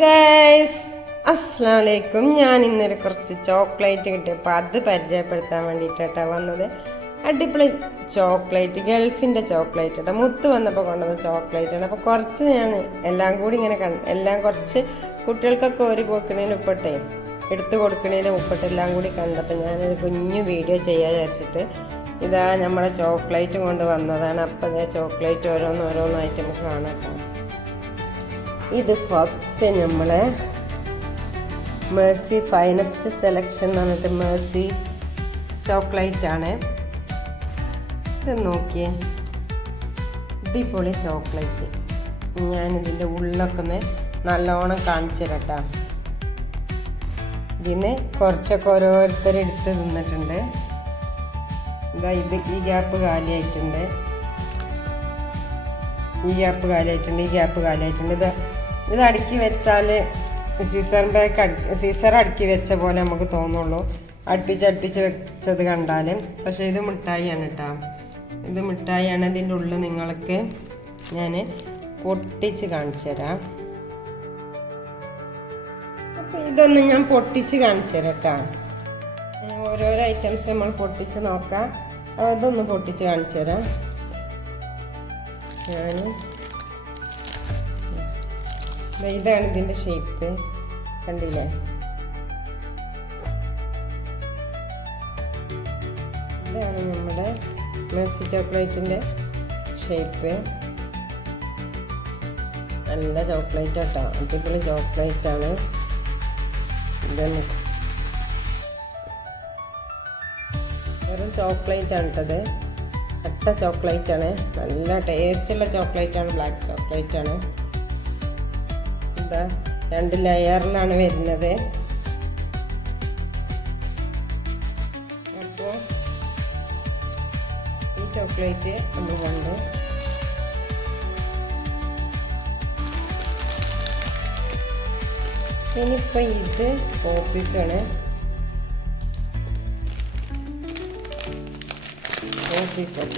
Guys അസ്സലാമു അലൈക്കും. ഞാൻ ഇന്നലെ കുറച്ച് ചോക്ലേറ്റ് കിട്ടിയപ്പോൾ അത് പരിചയപ്പെടുത്താൻ വേണ്ടിയിട്ടാണ് വന്നത്. അടിപൊളി ചോക്ലേറ്റ്, ഗൾഫിൻ്റെ ചോക്ലേറ്റ് കേട്ടോ. മുത്ത് വന്നപ്പോൾ കൊണ്ടുവന്ന ചോക്ലേറ്റ് ആണ്. അപ്പോൾ കുറച്ച് ഞാൻ എല്ലാം കൂടി ഇങ്ങനെ എല്ലാം കുറച്ച് കുട്ടികൾക്കൊക്കെ ഒരു കൊടുക്കുന്നതിന് ഉപ്പിട്ടേ എടുത്ത് കൊടുക്കുന്നതിന് ഉപ്പിട്ട് എല്ലാം കൂടി കണ്ടപ്പോൾ ഞാനൊരു കുഞ്ഞു വീഡിയോ ചെയ്യാൻ വിചാരിച്ചിട്ട് ഇതാ നമ്മളെ ചോക്ലേറ്റ് കൊണ്ട് വന്നതാണ്. അപ്പോൾ ഞാൻ ചോക്ലേറ്റ് ഓരോന്നായിട്ട് നമുക്ക് കാണാം. ഇത് ഫസ്റ്റ് നമ്മളെ മേഴ്സി ഫൈനസ്റ്റ് സെലക്ഷൻ എന്ന് പറഞ്ഞിട്ട് മേഴ്സി ചോക്ലേറ്റ് ആണ്. ഇത് നോക്കിയേ, അടിപൊളി ചോക്ലേറ്റ്. ഞാനിതിൻ്റെ ഉള്ളൊക്കെ ഒന്ന് നല്ലോണം കാണിച്ചു തരട്ടാ. ഇതിന് കുറച്ചൊക്കെ ഓരോരുത്തരെടുത്ത് തിന്നിട്ടുണ്ട്. ഇതാ ഇത് ഈ ഗ്യാപ്പ് കാലിയായിട്ടുണ്ട്, ഈ ഗ്യാപ്പ് കാലിയായിട്ടുണ്ട്. ഇത് അടുക്കി വെച്ചാൽ സീസർ അടുക്കി വെച്ച പോലെ നമുക്ക് തോന്നുള്ളൂ, അടുപ്പിച്ച് വെച്ചത് കണ്ടാൽ. പക്ഷെ ഇത് മിഠായിയാണ് കേട്ടോ, ഇത് മിഠായിയാണ്. ഇതിൻ്റെ ഉള്ളിൽ നിങ്ങൾക്ക് ഞാൻ പൊട്ടിച്ച് കാണിച്ചു തരാം. അപ്പം ഇതൊന്ന് ഞാൻ പൊട്ടിച്ച് കാണിച്ചു തരാം കേട്ടോ. ഓരോരോ ഐറ്റംസ് നമ്മൾ പൊട്ടിച്ച് നോക്കാം. അതൊന്ന് പൊട്ടിച്ച് കാണിച്ചു തരാം. ഇതാണ് ഇതിൻ്റെ ഷേപ്പ്, കണ്ടില്ലേ? ഇതാണ് നമ്മുടെ മെസ്സി ചോക്ലേറ്റിൻ്റെ ഷേപ്പ്. നല്ല ചോക്ലേറ്റ് കേട്ടോ, അടിപൊളി ചോക്ലേറ്റാണ്. ഇതാണ് വെറും ചോക്ലേറ്റാണ് കേട്ടത്, കട്ട ചോക്ലേറ്റാണ്. നല്ല ടേസ്റ്റുള്ള ചോക്ലേറ്റാണ്, ബ്ലാക്ക് ചോക്ലേറ്റാണ്. എന്താ 2 ലെയറിലാണ് വരുന്നത്. അപ്പോൾ ഈ ചോക്ലേറ്റ് നമ്മൾ കണ്ട് ഇനിയിപ്പോൾ ഇത് കോപ്പിക്കാണ്. കോപ്പിക്കാണ്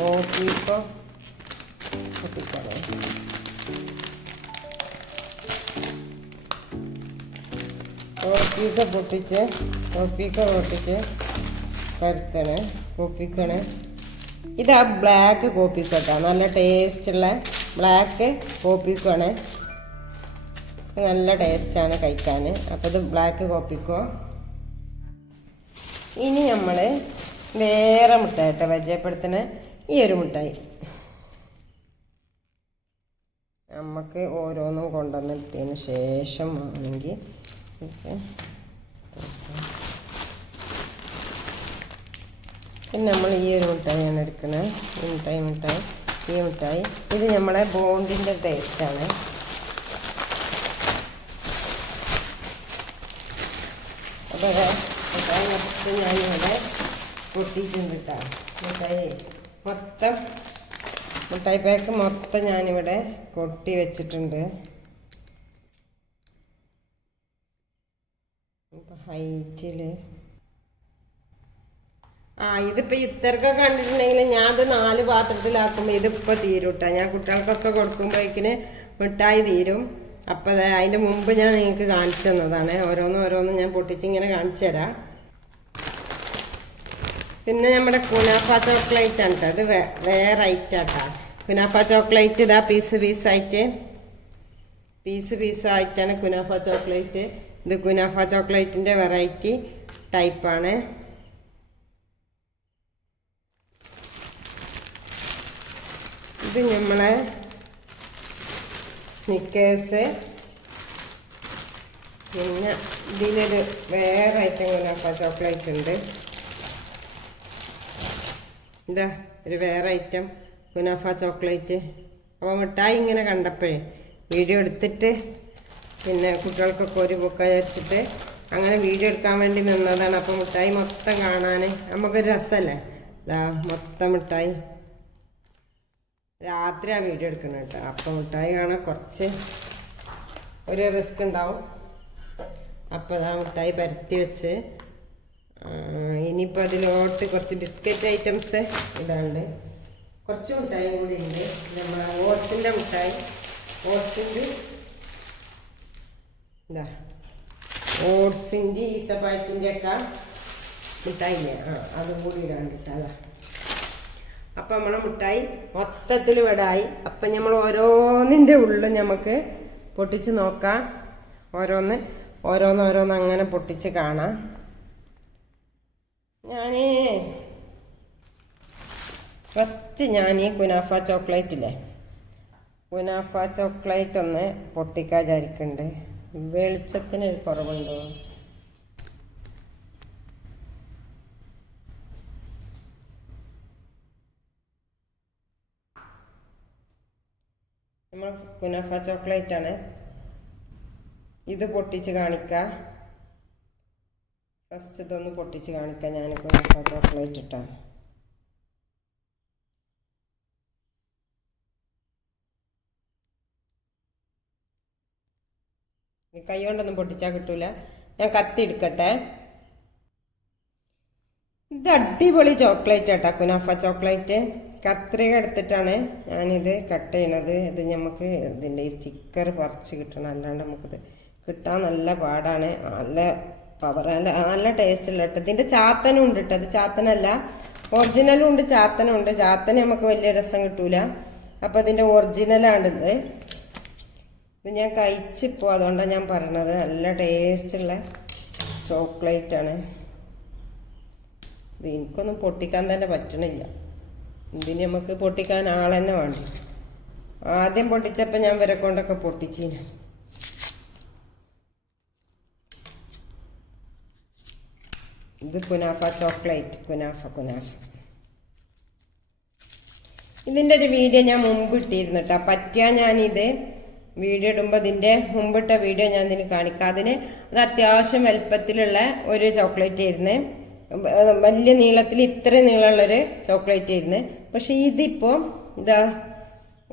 പൊട്ടിച്ച് പരത്തണ്. കോപ്പിക്കാണ്. ഇതാ ബ്ലാക്ക് കോപ്പിക്കട്ടോ, നല്ല ടേസ്റ്റുള്ള ബ്ലാക്ക് കോപ്പിക്കാണ്. നല്ല ടേസ്റ്റാണ് കഴിക്കാൻ. അപ്പോൾ ഇത് ബ്ലാക്ക് കോപ്പിക്കോ. ഇനി നമ്മൾ വേറെ മിഠായി കേട്ടോ പരിചയപ്പെടുത്തണ. ഈ ഒരു മിഠായി നമുക്ക് ഓരോന്നും കൊണ്ടുവന്നിട്ടതിന് ശേഷം ആണെങ്കിൽ പിന്നെ നമ്മൾ ഈ ഒരു മിഠായിയാണ് എടുക്കുന്നത്. ഈ മിഠായി ഇത് നമ്മളെ ബോണ്ടിൻ്റെ ടേസ്റ്റാണ്. അപ്പോൾ മിഠായി മൊത്തം ഞാനിവിടെ പൊട്ടിയിട്ടുണ്ട് കേട്ടോ. മിഠായി പാക്ക് മൊത്തം ഞാനിവിടെ കൊട്ടി വെച്ചിട്ടുണ്ട്. ഹൈറ്റിൽ ഇതിപ്പോൾ ഇത്രയൊക്കെ കണ്ടിട്ടുണ്ടെങ്കിൽ ഞാൻ അത് 4 പാത്രത്തിലാക്കുമ്പോൾ ഇതിപ്പോൾ തീരും കേട്ടോ. ഞാൻ കുട്ടികൾക്കൊക്കെ കൊടുക്കുമ്പോഴേക്കിന് മിഠായി തീരും. അപ്പോൾ അതിൻ്റെ മുമ്പ് ഞാൻ നിങ്ങൾക്ക് കാണിച്ചു തന്നതാണ്. ഓരോന്നും ഞാൻ പൊട്ടിച്ചിങ്ങനെ കാണിച്ചു തരാം. പിന്നെ നമ്മുടെ കുനാഫ ചോക്ലേറ്റ് ആണ് കേട്ടോ. ഇത് വേറെ ഐറ്റാട്ടോ. കുനാഫ ചോക്ലേറ്റ് ഇതാ പീസായിട്ടാണ് കുനാഫ ചോക്ലേറ്റ്. ഇത് കുനാഫ ചോക്ലേറ്റിൻ്റെ വെറൈറ്റി ടൈപ്പാണ്. ഇത് നമ്മളെ സ്നിക്കേഴ്സ്. പിന്നെ ഇതിലൊരു വേറെ ഐറ്റം കുനാഫ ചോക്ലേറ്റ് ഉണ്ട്. ഇതാ ഒരു വേറെ ഐറ്റം കുനാഫ ചോക്ലേറ്റ്. അപ്പോൾ മിഠായി ഇങ്ങനെ കണ്ടപ്പോഴേ വീഡിയോ എടുത്തിട്ട് പിന്നെ കുട്ടികൾക്കൊക്കെ ഒരു ബുക്ക് വിചാരിച്ചിട്ട് അങ്ങനെ വീഡിയോ എടുക്കാൻ വേണ്ടി നിന്നതാണ്. അപ്പോൾ മിഠായി മൊത്തം കാണാൻ നമുക്കൊരു രസമല്ലേ. ഇതാ മൊത്തം മിഠായി. രാത്രിയാണ് വീഡിയോ എടുക്കുന്നത് കേട്ടോ. അപ്പോൾ മിഠായി കാണാൻ കുറച്ച് ഒരു റിസ്ക് ഉണ്ടാവും. അപ്പോൾ ഇതാ മിഠായി പരത്തി വെച്ച് ഇനിയിപ്പോൾ അതിലോട്ട് കുറച്ച് ബിസ്ക്കറ്റ് ഐറ്റംസ് ഇതാണ്ട്. കുറച്ച് മിഠായി കൂടി ഉണ്ട്. നമ്മളെ ഓട്സിൻ്റെ മിഠായി, ഓട്സിൻ്റെ എന്താ ഓട്സിൻ്റെ ഈത്തപ്പഴത്തിൻ്റെ ഒക്കെ മിഠായില്ലേ, അതും കൂടി ഇടാണ്ടിട്ട്. അതാ അപ്പം നമ്മളെ മിഠായി മൊത്തത്തിൽ വിടായി. അപ്പം നമ്മൾ ഓരോന്നിൻ്റെ ഉള്ളിൽ നമുക്ക് പൊട്ടിച്ച് നോക്കാം. ഓരോന്ന് അങ്ങനെ പൊട്ടിച്ച് കാണാം. ഫസ്റ്റ് ഞാൻ ഈ കുനാഫ ചോക്ലേറ്റില്ലേ, കുനാഫ ചോക്ലേറ്റ് ഒന്ന് പൊട്ടിക്കാൻ വിചാരിക്കുന്നുണ്ട്. വെളിച്ചത്തിന് കുറവുണ്ടോ? നമ്മൾ കുനാഫ ചോക്ലേറ്റാണ് ഇത് പൊട്ടിച്ച് കാണിക്കുക. ഫസ്റ്റ് ഇതൊന്ന് പൊട്ടിച്ച് കാണിക്കാം. ഞാൻ കുനാഫ ചോക്ലേറ്റ് ഇട്ടാ കൈ കൊണ്ടൊന്നും പൊട്ടിച്ചാൽ കിട്ടൂല. ഞാൻ കത്തി എടുക്കട്ടെ. ഇത് അടിപൊളി ചോക്ലേറ്റ് ആട്ടാ, കുനാഫ ചോക്ലേറ്റ്. കത്രിക എടുത്തിട്ടാണ് ഞാനിത് കട്ട് ചെയ്യുന്നത്. ഇത് നമുക്ക് ഇതിൻ്റെ ഈ സ്റ്റിക്കർ പറിച്ച് കിട്ടണം, അല്ലാണ്ട് നമുക്കിത് കിട്ടാൻ നല്ല പാടാണ്. നല്ല പവർ, നല്ല ടേസ്റ്റുള്ള കേട്ടോ. ഇതിൻ്റെ ചാത്തനും ഉണ്ട് കേട്ടോ. അത് ചാത്തനല്ല, ഒറിജിനലും ഉണ്ട്, ചാത്തനും ഉണ്ട്. ചാത്തന് നമുക്ക് വലിയ രസം കിട്ടൂല. അപ്പം ഇതിൻ്റെ ഒറിജിനലാണിത്. ഇത് ഞാൻ കഴിച്ചിപ്പോൾ, അതുകൊണ്ടാണ് ഞാൻ പറയണത്. നല്ല ടേസ്റ്റുള്ള ചോക്ലേറ്റാണ് ഇത്. എനിക്കൊന്നും പൊട്ടിക്കാൻ തന്നെ പറ്റണില്ല. ഇതിന് നമുക്ക് പൊട്ടിക്കാൻ ആൾ തന്നെ വേണം. ആദ്യം പൊട്ടിച്ചപ്പോൾ ഞാൻ ഇവരെ കൊണ്ടൊക്കെ പൊട്ടിച്ചിന്. ഇത് കുനാഫ ചോക്ലേറ്റ്, കുനാഫ. ഇതിൻ്റെ ഒരു വീഡിയോ ഞാൻ മുമ്പ് ഇട്ടിരുന്നു കേട്ടോ. പറ്റിയാൽ ഞാനിത് വീഡിയോ ഇടുമ്പോൾ ഇതിൻ്റെ മുമ്പിട്ട വീഡിയോ ഞാൻ ഇതിന് കാണിക്കാം. അത് അത്യാവശ്യം വലുപ്പത്തിലുള്ള ഒരു ചോക്ലേറ്റ് ആയിരുന്നു. വലിയ നീളത്തിൽ ഇത്ര നീളമുള്ളൊരു ചോക്ലേറ്റ് ആയിരുന്നു. പക്ഷെ ഇതിപ്പോൾ ഇതാ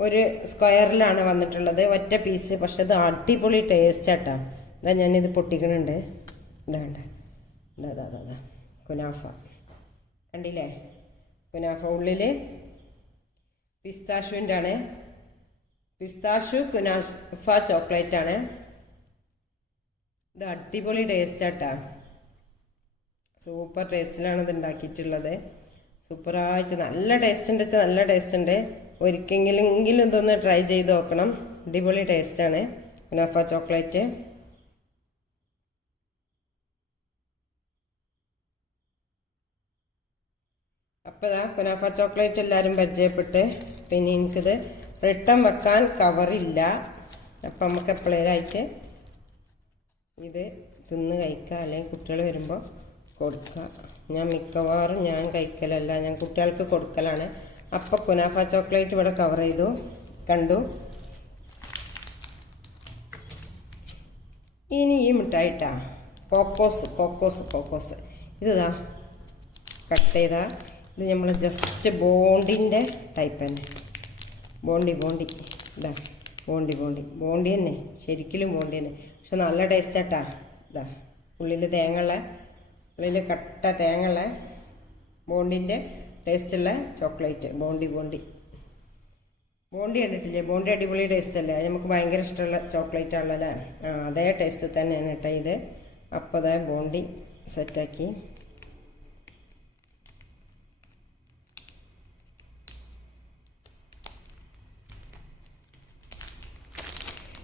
ഒരു സ്ക്വയറിലാണ് വന്നിട്ടുള്ളത്, ഒറ്റ പീസ്. പക്ഷെ ഇത് അടിപൊളി ടേസ്റ്റ് ആട്ടാ. ഇതാ ഞാനിത് പൊട്ടിക്കണുണ്ട്. ഇതാണ്ട, ഇതാ കുനാഫ കണ്ടില്ലേ? കുനാഫ ഉള്ളിൽ പിസ്താഷ്യൂൻ്റെ ആണ്. പിസ്താഷ്യൂ കുനാഫ ചോക്ലേറ്റ് ആണ്. ഇത് അടിപൊളി ടേസ്റ്റ് ആട്ടാ. സൂപ്പർ ടേസ്റ്റിലാണ് ഇത് ഉണ്ടാക്കിയിട്ടുള്ളത്. സൂപ്പറായിട്ട് നല്ല ടേസ്റ്റ് ഉണ്ട് വെച്ചാൽ നല്ല ടേസ്റ്റ് ഉണ്ട്. ഒരിക്കലെങ്കിലും ഇതൊന്ന് ട്രൈ ചെയ്ത് നോക്കണം. അടിപൊളി ടേസ്റ്റാണ് കുനാഫ ചോക്ലേറ്റ്. അപ്പോൾ ഇതാ കുനാഫ ചോക്ലേറ്റ് എല്ലാവരും പരിചയപ്പെട്ട്. പിന്നെ എനിക്കിത് റിട്ടേൺ വെക്കാൻ കവറില്ല. അപ്പം നമുക്ക് എപ്പോഴേലായിട്ട് ഇത് തിന്ന് കഴിക്കുക, അല്ലെങ്കിൽ കുട്ടികൾ വരുമ്പോൾ കൊടുക്കുക. ഞാൻ മിക്കവാറും ഞാൻ കഴിക്കലല്ല, ഞാൻ കുട്ടികൾക്ക് കൊടുക്കലാണ്. അപ്പം കുനാഫ ചോക്ലേറ്റ് ഇവിടെ കവർ ചെയ്തു കണ്ടു. ഇനി ഈ മിഠായിട്ടാ കോക്കോസ് ഇതാ കട്ട് ചെയ്താ. ഇത് നമ്മൾ ജസ്റ്റ് ബോണ്ടിൻ്റെ ടൈപ്പ് തന്നെ. ബോണ്ടി ഇതാ ബോണ്ടി തന്നെ, ശരിക്കും ബോണ്ടി തന്നെ. പക്ഷെ നല്ല ടേസ്റ്റ് ആട്ടാ. ഇതാ ഉള്ളിൽ തേങ്ങയുള്ള, ഉള്ളിൽ കട്ട തേങ്ങയുള്ള ബോണ്ടിൻ്റെ ടേസ്റ്റുള്ള ചോക്ലേറ്റ്. ബോണ്ടി കണ്ടിട്ടില്ലേ? ബോണ്ടി അടിപൊളി ടേസ്റ്റ് അല്ലേ? നമുക്ക് ഭയങ്കര ഇഷ്ടമുള്ള ചോക്ലേറ്റ് ആണല്ലേ. അതേ ടേസ്റ്റ് തന്നെയാണ് കേട്ടോ ഇത്. അപ്പോൾ അതാ ബോണ്ടി സെറ്റാക്കി.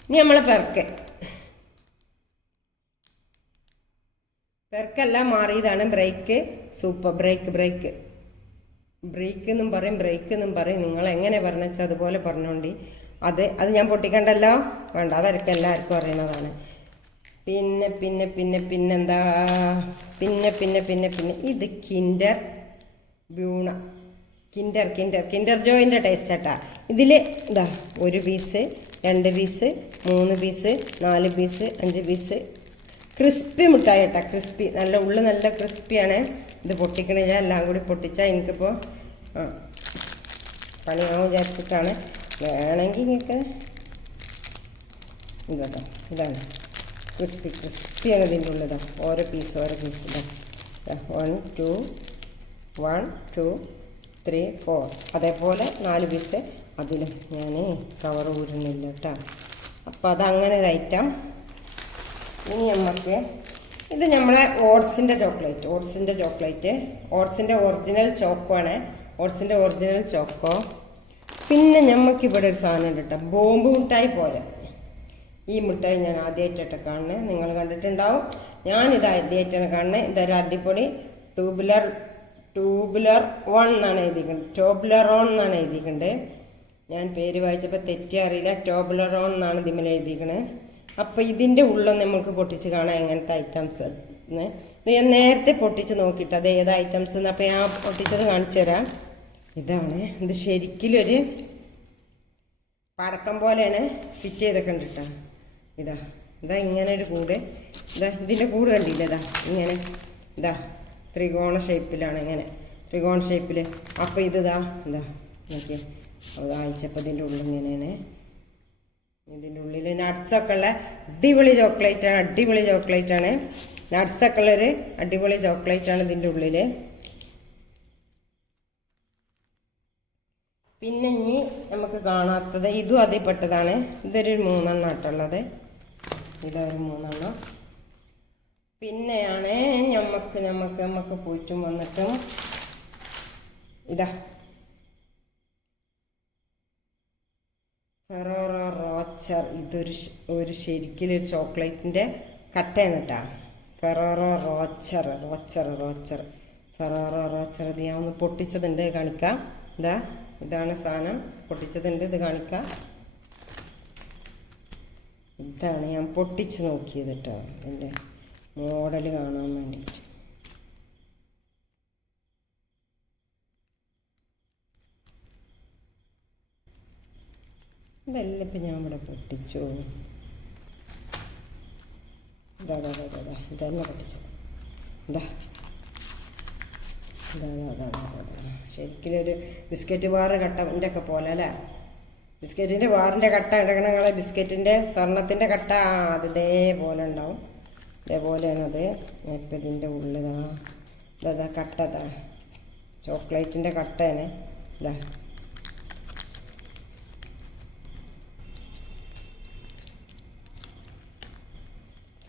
ഇനി നമ്മൾ പെർക്കെല്ലാം മാറിയതാണ്. ബ്രേക്ക്, സൂപ്പർ ബ്രേക്ക് എന്നും പറയും, ബ്രേക്ക് എന്നും പറയും. നിങ്ങൾ എങ്ങനെ പറഞ്ഞാൽ അതുപോലെ പറഞ്ഞോണ്ടി. അത് ഞാൻ പൊട്ടിക്കണ്ടല്ലോ, വേണ്ട, അതൊക്കെ എല്ലാവർക്കും അറിയണതാണ്. പിന്നെന്താ പിന്നെ ഇത് കിൻഡർ ബ്യൂണ, കിൻഡർ ജോയിൻ്റെ ടേസ്റ്റ് ആട്ടാ. ഇതിൽ ഇതാ 1 piece, 2 piece, 3 piece, 4 piece, 5 piece. Crispy മിഠായി കേട്ടോ, ക്രിസ്പി. നല്ല ഉള്ളു നല്ല ക്രിസ്പിയാണ്. ഇത് പൊട്ടിക്കണില്ല, എല്ലാം കൂടി പൊട്ടിച്ചാൽ എനിക്കിപ്പോൾ പണിയാവും വിചാരിച്ചിട്ടാണ്. വേണമെങ്കിൽ നിങ്ങൾക്ക് ഇതോ, ഇതാണ് ക്രിസ്പിയാണ് ഇതിൻ്റെ ഉള്ളിൽ. ഓരോ പീസ് ഇതാ 1 2 3 4. അതേപോലെ 4 പീസ്. അതിൽ ഞാൻ കവർ ഊരുന്നില്ല കേട്ടോ. അപ്പോൾ അതങ്ങനെ ഒരു ഐറ്റം. ഇനി നമുക്ക് ഇത് നമ്മളെ ഓട്സിൻ്റെ ചോക്ലേറ്റ് ഓട്സിൻ്റെ ഒറിജിനൽ ചോക്കോ ആണ്. ഓട്സിൻ്റെ ഒറിജിനൽ ചോക്കോ. പിന്നെ നമുക്കിവിടെ ഒരു സാധനം ഉണ്ട് കേട്ടോ, ബോംബ് മിഠായി പോലെ. ഈ മിഠായി ഞാൻ ആദ്യമായിട്ടാണ് കാണുന്നത്, നിങ്ങൾ കണ്ടിട്ടുണ്ടാവും. ഞാനിത് ആദ്യമായിട്ടാണ് കാണുന്നത്. ഇതൊരു അടിപൊളി ട്യൂബുലർ ഓൺ എന്നാണ് എഴുതിയിട്ടുണ്ട്, ടോബുലറോൺ എന്നാണ് എഴുതിയിട്ടുണ്ട്. ഞാൻ പേര് വായിച്ചപ്പോൾ തെറ്റി അറിയില്ല, ടോബുലറോൺ എന്നാണ് ഇതിമേൽ എഴുതിയിരിക്കുന്നത്. അപ്പോൾ ഇതിൻ്റെ ഉള്ളിൽ നമുക്ക് പൊട്ടിച്ച് കാണാം എങ്ങനത്തെ ഐറ്റംസ്. ഇത് ഞാൻ നേരത്തെ പൊട്ടിച്ച് നോക്കിയിട്ട് അത് ഏത് ഐറ്റംസ് എന്ന്. അപ്പോൾ ഞാൻ പൊട്ടിച്ചത് കാണിച്ചു തരാം. ഇതാണ്, ഇത് ശരിക്കിലൊരു പടക്കം പോലെയാണ് ഫിറ്റ് ചെയ്തൊക്കെ കണ്ടിട്ടാ. ഇതാ ഇങ്ങനെ ഒരു കൂട്. ഇതിൻ്റെ കൂട് കണ്ടില്ല, ഇങ്ങനെ ത്രികോണ ഷേപ്പിലാണ്, ഇങ്ങനെ ത്രികോണ ഷേപ്പിൽ. അപ്പോൾ ഇതാ നോക്കി അയച്ചപ്പോൾ ഇതിൻ്റെ ഉള്ളിൽ ഇങ്ങനെയാണ്. ഇതിൻ്റെ ഉള്ളിൽ നട്ട്സൊക്കെ ഉള്ള അടിപൊളി ചോക്ലേറ്റാണ്. നട്ട്സൊക്കെ ഉള്ളൊരു അടിപൊളി ചോക്ലേറ്റാണ് ഇതിൻ്റെ ഉള്ളിൽ. പിന്നെ ഇനി നമുക്ക് കാണാത്തത് ഇതും അതിൽപ്പെട്ടതാണ്. ഇതൊരു 3 എണ്ണാട്ടുള്ളത്, ഇതൊരു 3 എണ്ണം. പിന്നെയാണ് നമുക്ക് പൂച്ചും വന്നിട്ടും ഫെറോറോ റോച്ചർ. ഇതൊരു ശരിക്കൊരു ചോക്ലേറ്റിൻ്റെ കട്ടയാണ് കേട്ടോ. Ferrero Rocher. Ferrero Rocher. ഇത് ഞാൻ ഒന്ന് പൊട്ടിച്ചതുണ്ട്, കാണിക്കാം. ഇതാണ് സാധനം, പൊട്ടിച്ചതുണ്ട്, ഇത് കാണിക്കാം. ഇതാണ് ഞാൻ പൊട്ടിച്ച് നോക്കിയത് കേട്ടോ, എൻ്റെ മോഡൽ കാണാൻ വേണ്ടിയിട്ട്. ഇതെല്ലാം ഇപ്പം ഞാൻ ഇവിടെ പൊട്ടിച്ചു. ഇതന്നെ പൊട്ടിച്ചത്. ശരിക്കും ഒരു ബിസ്ക്കറ്റ് ബാറ് കട്ടൻ്റെ ഒക്കെ പോലെ അല്ലേ, ബിസ്ക്കറ്റിൻ്റെ ബാറിൻ്റെ കട്ട ഇടകണങ്ങളെ, ബിസ്ക്കറ്റിൻ്റെ സ്വർണത്തിൻ്റെ കട്ട അത് ഇതേപോലെ ഉണ്ടാവും. ഇതേപോലെയാണത്. ഇപ്പം ഇതിൻ്റെ ഉള്ളിതാ കട്ടതാ, ചോക്ലേറ്റിൻ്റെ കട്ടയാണ്.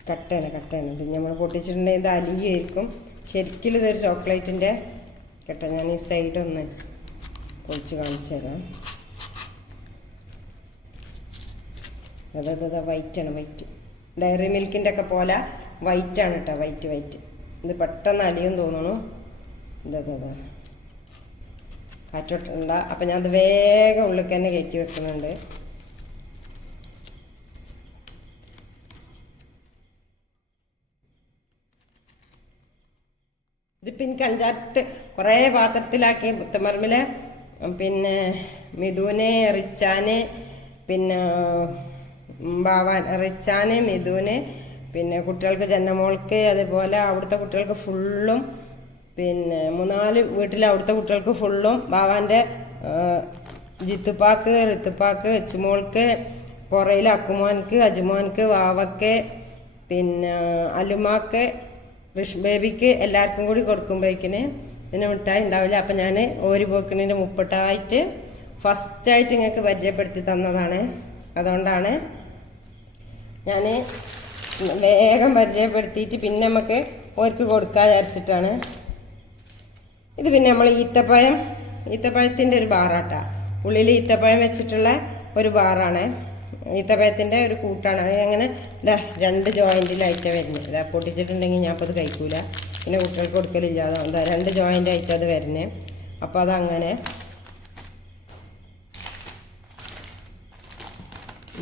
കട്ടയാണ്. ഇത് നമ്മൾ പൊട്ടിച്ചിട്ടുണ്ടെങ്കിൽ ഇത് അലിയായിരിക്കും. ശരിക്കും ഇതൊരു ചോക്ലേറ്റിൻ്റെ കട്ട. ഞാൻ ഈ സൈഡൊന്ന് പൊളിച്ച് കാണിച്ചു തരാം. വൈറ്റാണ്. ഡയറി മിൽക്കിൻ്റെ ഒക്കെ പോലെ വൈറ്റാണ് കേട്ടോ, വൈറ്റ്. ഇത് പെട്ടെന്ന് അലിയും തോന്നുന്നു. കാറ്റോട്ടുണ്ട. അപ്പം ഞാനത് വേഗം ഉള്ളിൽ തന്നെ കയറ്റി വെക്കുന്നുണ്ട്. ഇതിപ്പോൾ എനിക്ക് 5-6 കുറേ പാത്രത്തിലാക്കി പുത്തമർമ്മിലെ. പിന്നെ മിഥുന്, റിച്ചാന്, പിന്നെ ബാവാൻ, റിച്ചാന്, മിഥുന്, പിന്നെ കുട്ടികൾക്ക് ജന്നമോൾക്ക്, അതേപോലെ അവിടുത്തെ കുട്ടികൾക്ക് ഫുള്ളും, പിന്നെ 3-4 വീട്ടിലെ അവിടുത്തെ കുട്ടികൾക്ക് ഫുള്ളും, ബാവാൻ്റെ ജിത്തുപ്പാക്ക്, ഋത്തുപ്പാക്ക്, അച്ചുമോൾക്ക്, പുറയിൽ അക്കുമോൻക്ക്, അജുമോൻക്ക്, വാവക്ക്, പിന്നെ അലുമാക്ക്, റിഷ് ബേബിക്ക്, എല്ലാവർക്കും കൂടി കൊടുക്കുമ്പോഴേക്കിന് ഇതിന് മിഠായി ഉണ്ടാവില്ല. അപ്പം ഞാൻ ഓരി പോക്കിൻ്റെ മുപ്പിട്ടായിട്ട് ഫസ്റ്റായിട്ട് നിങ്ങൾക്ക് പരിചയപ്പെടുത്തി തന്നതാണ്. അതുകൊണ്ടാണ് ഞാൻ വേഗം പരിചയപ്പെടുത്തിയിട്ട് പിന്നെ നമുക്ക് ഓർക്ക് കൊടുക്കാൻ വിചാരിച്ചിട്ടാണ്. ഇത് പിന്നെ നമ്മൾ ഈത്തപ്പഴത്തിൻ്റെ ഒരു ബാറാട്ടാ. ഉള്ളിൽ ഈത്തപ്പഴം വെച്ചിട്ടുള്ള ഒരു ബാറാണ്. ഈത്തപ്പഴത്തിൻ്റെ ഒരു കൂട്ടാണ്. അങ്ങനെ 2 ജോയിൻറ്റിലായിട്ടാണ് വരുന്നത്. പൊട്ടിച്ചിട്ടുണ്ടെങ്കിൽ ഞാൻ അപ്പോൾ അത് കഴിക്കൂല, പിന്നെ കുട്ടികൾക്ക് കൊടുക്കലില്ലാതെ 2 ജോയിൻ്റായിട്ട് അത് വരുന്നത്. അപ്പോൾ അതങ്ങനെ.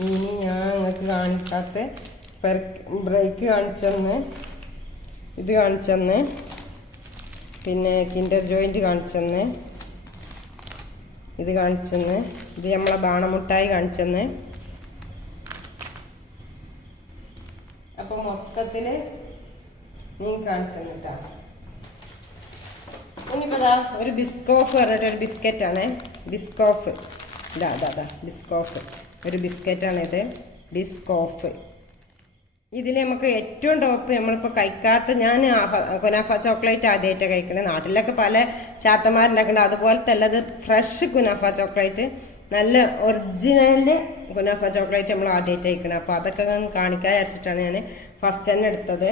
ഇനി ഞാൻ നിങ്ങൾക്ക് കാണിക്കാത്ത ബ്രേക്ക് കാണിച്ചെന്ന്, ഇത് കാണിച്ചെന്ന്, പിന്നെ കിൻഡർ ജോയിൻ്റ് കാണിച്ചെന്ന്, ഇത് കാണിച്ചെന്ന്, ഇത് നമ്മളെ ബാണമുട്ടായി കാണിച്ചെന്ന്. അപ്പോൾ മൊത്തത്തിൽ നീ കാണിച്ചെന്നിട്ടാ. ഇനിയിപ്പോൾ ഒരു ബിസ്കോഫ് പറഞ്ഞിട്ട് ഒരു ബിസ്ക്കറ്റാണ്. ബിസ്കോഫ് ബിസ്കോഫ് ഒരു ബിസ്ക്കറ്റാണിത്. ബിസ്കോഫ് ഇതിൽ നമുക്ക് ഏറ്റവും ടോപ്പ് നമ്മളിപ്പോൾ കഴിക്കാത്ത, ഞാൻ കുനാഫ ചോക്ലേറ്റ് ആദ്യമായിട്ടാണ് കഴിക്കണത്. നാട്ടിലൊക്കെ പല ചാത്തന്മാരുണ്ടാക്കുന്നുണ്ട്, അതുപോലത്തെ അല്ല, ഇത് ഫ്രഷ് കുനാഫ ചോക്ലേറ്റ്. നല്ല ഒറിജിനല് കുനാഫ ചോക്ലേറ്റ് നമ്മൾ ആദ്യമായിട്ട് കഴിക്കണം. അപ്പോൾ അതൊക്കെ കാണിക്കാൻ വിചാരിച്ചിട്ടാണ് ഞാൻ ഫസ്റ്റ് തന്നെ എടുത്തത്.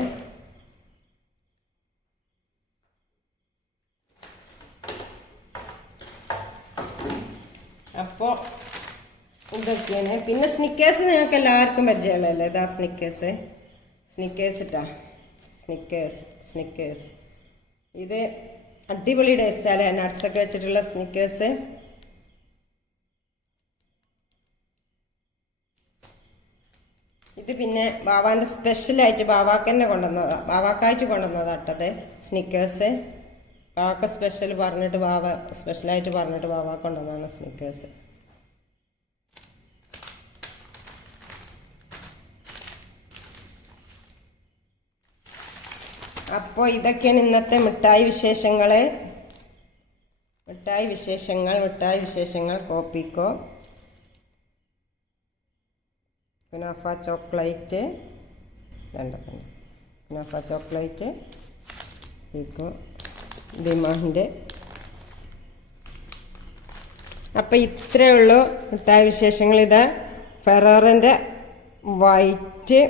അപ്പോൾ ഇതൊക്കെയാണ്. പിന്നെ സ്നിക്കേഴ്സ് നിങ്ങൾക്ക് എല്ലാവർക്കും പരിചയമുള്ളതല്ലേ. ഇതാ സ്നിക്കേഴ്സ് ഇട്ടാ സ്നിക്കേഴ്സ് ഇത് അടിപൊളി ടേസ്റ്റാല്ലേ, നട്ട്സൊക്കെ വെച്ചിട്ടുള്ള സ്നിക്കേഴ്സ്. ഇത് പിന്നെ ബാവാൻ്റെ സ്പെഷ്യലായിട്ട് ബാവാക്കന്നെ ബാവാക്കായിട്ട് കൊണ്ടുവന്നതാട്ടത് സ്നിക്കേഴ്സ്. ബാവാക്ക സ്പെഷ്യലായിട്ട് പറഞ്ഞിട്ട് ബാവാക്ക കൊണ്ടുവന്നതാണ് സ്നിക്കേഴ്സ്. അപ്പോൾ ഇതൊക്കെയാണ് ഇന്നത്തെ മിഠായി വിശേഷങ്ങൾ. കോപ്പിക്കോ, കുനാഫ ചോക്ലേറ്റ്, ദിമാഹിൻ്റെ. അപ്പം ഇത്രയേ ഉള്ളൂ മിഠായി വിശേഷങ്ങൾ. ഇതാ ഫെറോറിൻ്റെ വൈറ്റ്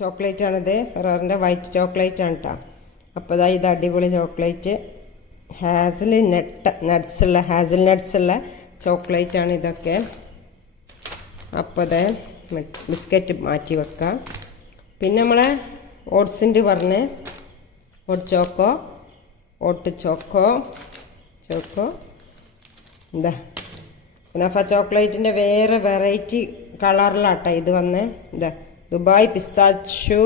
ചോക്ലേറ്റാണിത്. ഫെറോറിൻ്റെ വൈറ്റ് ചോക്ലേറ്റ് ആണ് കേട്ടോ. അപ്പോൾ ഇത് അടിപൊളി ചോക്ലേറ്റ്, ഹാസിൽ നട്ട്സുള്ള ചോക്ലേറ്റാണ് ഇതൊക്കെ. അപ്പോൾ അത് ബിസ്ക്കറ്റ് മാറ്റി വെക്കാം. പിന്നെ നമ്മളെ ഓട്സിൻ്റെ പറഞ്ഞ് ഓട്ട് ചോക്കോ എന്താ കുനാഫ ചോക്ലേറ്റിൻ്റെ വേറെ വെറൈറ്റി കളറിലാട്ടോ ഇത് വന്ന്. ഇതാ ദുബായ് പിസ്താച്ചു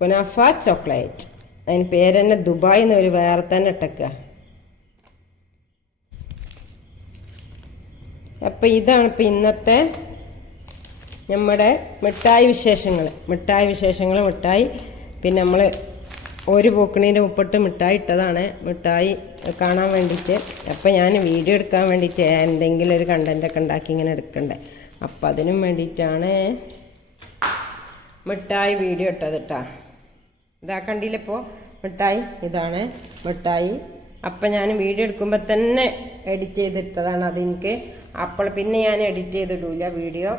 കുനാഫ ചോക്ലേറ്റ്. അതിന് പേര് തന്നെ ദുബായ് എന്നൊരു വേറെ തന്നെ ഇട്ടേക്കുക. അപ്പം ഇതാണ് ഇപ്പം ഇന്നത്തെ നമ്മുടെ മിഠായി വിശേഷങ്ങൾ. പിന്നെ നമ്മൾ ഒരു പൂക്കണീൻ്റെ ഉപ്പിട്ട് മിഠായി ഇട്ടതാണ്, മിഠായി കാണാൻ വേണ്ടിയിട്ട്. അപ്പം ഞാൻ വീഡിയോ എടുക്കാൻ വേണ്ടിയിട്ട് എന്തെങ്കിലും ഒരു കണ്ടൻറ്റൊക്കെ ഉണ്ടാക്കി ഇങ്ങനെ എടുക്കണ്ടേ. അപ്പം അതിനും വേണ്ടിയിട്ടാണ് മിഠായി വീഡിയോ ഇട്ടത് കേട്ടോ. ഇതാ കണ്ടില്ലപ്പോൾ മിഠായി, ഇതാണ് മിഠായി. അപ്പം ഞാൻ വീഡിയോ എടുക്കുമ്പോൾ തന്നെ എഡിറ്റ് ചെയ്തിട്ടതാണ് അതെനിക്ക്. അപ്പോൾ പിന്നെ ഞാൻ എഡിറ്റ് ചെയ്തിടില്ല, വീഡിയോ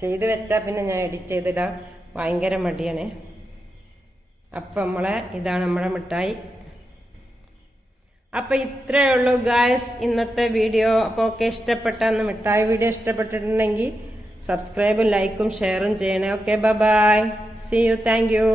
ചെയ്ത് വെച്ചാൽ പിന്നെ ഞാൻ എഡിറ്റ് ചെയ്തിടാൻ ഭയങ്കര മടിയാണ്. അപ്പം ഇതാണ് നമ്മളെ മിഠായി. അപ്പം ഇത്രയേ ഉള്ളൂ ഗായ്സ് ഇന്നത്തെ വീഡിയോ. അപ്പോൾ ഓക്കെ, ഇഷ്ടപ്പെട്ടെന്ന് മിഠായി വീഡിയോ ഇഷ്ടപ്പെട്ടിട്ടുണ്ടെങ്കിൽ സബ്സ്ക്രൈബും ലൈക്കും ഷെയറും ചെയ്യണേ. Okay, bye, see you, thank U.